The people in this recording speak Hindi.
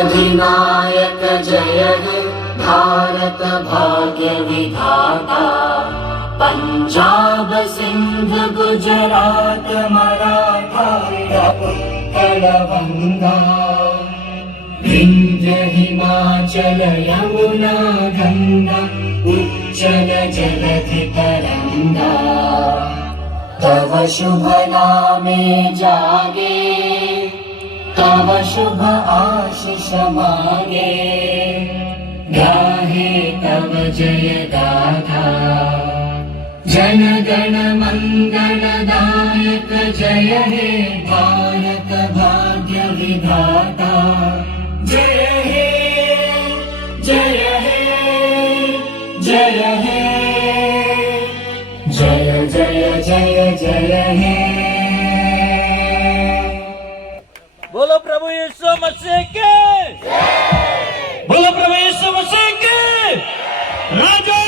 अधिनायक जय हे भारत भाग्य विधाता, पंजाब सिंध गुजरात मराठा उत्कल गंगा, विंध्य हिमाचल यमुना गंगा उच्चल जलधि तरंगा, तव शुभ नामे जागे, तव शुभ आशीष मांगे, गाहे तव जय गाथा, जन गण मंगल दायक जय हे भारत भाग्य विधाता, जय हे जय हे जय हे, जय जय जय जय हे। बोलो प्रभु यीशु मसीह के, बोलो प्रभु यीशु मसीह के, राजा